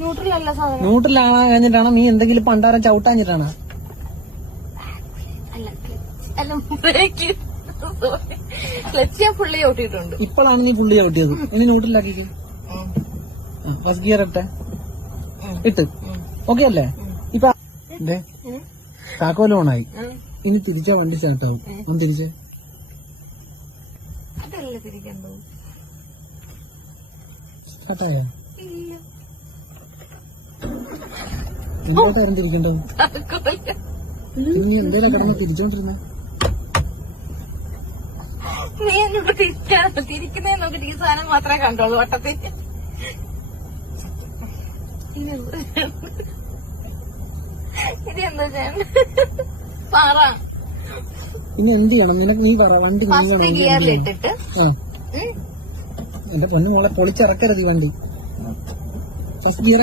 ന്യൂട്രലല്ല സാധനം. ന്യൂട്രലാണാ കഴിഞ്ഞിട്ടാണോ നീ എന്തെങ്കിലും പണ്ടാരം ചവിട്ടാഞ്ഞിട്ടാണ്? ക്ലച്ച് ഞാൻ ഫുള്ളി ചവിട്ടിയിട്ടുണ്ട്. ഇപ്പോഴാണ് നീ ഫുള്ളി ചവിട്ടിയത്. ഇനി ന്യൂട്രലാക്കിക്കും. ഫസ്റ്റ് ഗിയർ ഇട്ട് ഓക്കെ അല്ലേ? ഇപ്പൊ താക്കോല് ഓണായി. ഇനി തിരിച്ചാ വണ്ടി സ്റ്റാർട്ടാവും. ഒന്ന് തിരിച്ചേ. അതല്ലേ തിരിക്കണ്ടത്. സ്റ്റാർട്ടായോ? എന്തോട്ടായിരുന്നു തിരിക്കേണ്ടത്? നീ എന്തേലും കിടന്ന് തിരിച്ചോണ്ടിരുന്നേ? നീ എന്നോട് തിരിക്കുന്നേ നോക്കിട്ട് ഈ സാധനം മാത്രമേ കണ്ടോളൂ വട്ടത്തിൽ. ഇനി എന്താ ചെയ്യണ്ട? പറ. ഇനി എന്ത് ചെയ്യണം നിനക്ക്? നീ പറ. വണ്ടി ഫസ്റ്റ് ഗിയറിലിട്ടിട്ട്. എന്റെ പൊന്നു മോളെ പൊളിച്ചിറക്കരുത് ഈ വണ്ടി. First gear